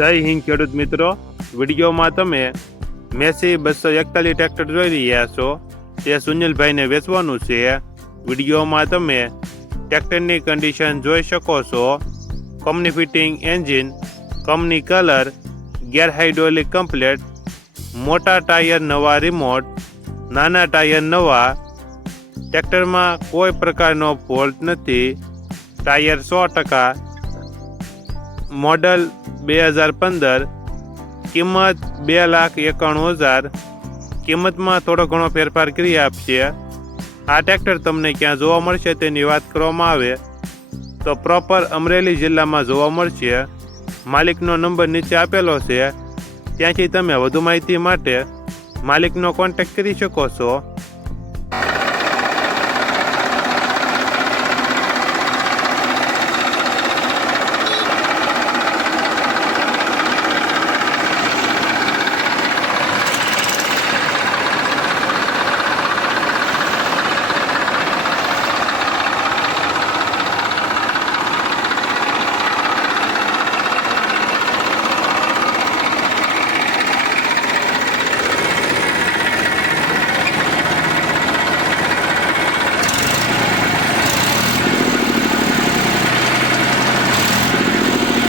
જય હિન્દ ખેડૂત મિત્રો. વિડીયોમાં તમે મેસી બસો એકતાલીસ ટ્રેક્ટર જોઈ રહ્યા છો. તે સુનિલભાઈને વેચવાનું છે. વિડીયોમાં તમે ટ્રેક્ટરની કન્ડિશન જોઈ શકો છો. Company fitting engine company colour ગેરહાઇડ્રોલિક complete મોટા ટાયર નવા રિમોટ નાના ટાયર નવા. ટ્રેક્ટરમાં કોઈ પ્રકારનો ફોલ્ટ નથી. ટાયર સો ટકા મોડલ બે હજાર પંદર, કિંમત બે લાખ એકાણું હજાર. કિંમતમાં થોડો ઘણો ફેરફાર કરી આપશે. આ ટ્રેક્ટર તમને ક્યાં જોવા મળશે તેની વાત કરવામાં આવે. તો પ્રોપર અમરેલી જિલ્લામાં જોવા મળશે. માલિકનો નંબર નીચે આપેલો છે. ત્યાંથી તમે વધુ માહિતી માટે માલિકનો કોન્ટેક્ટ કરી શકો છો.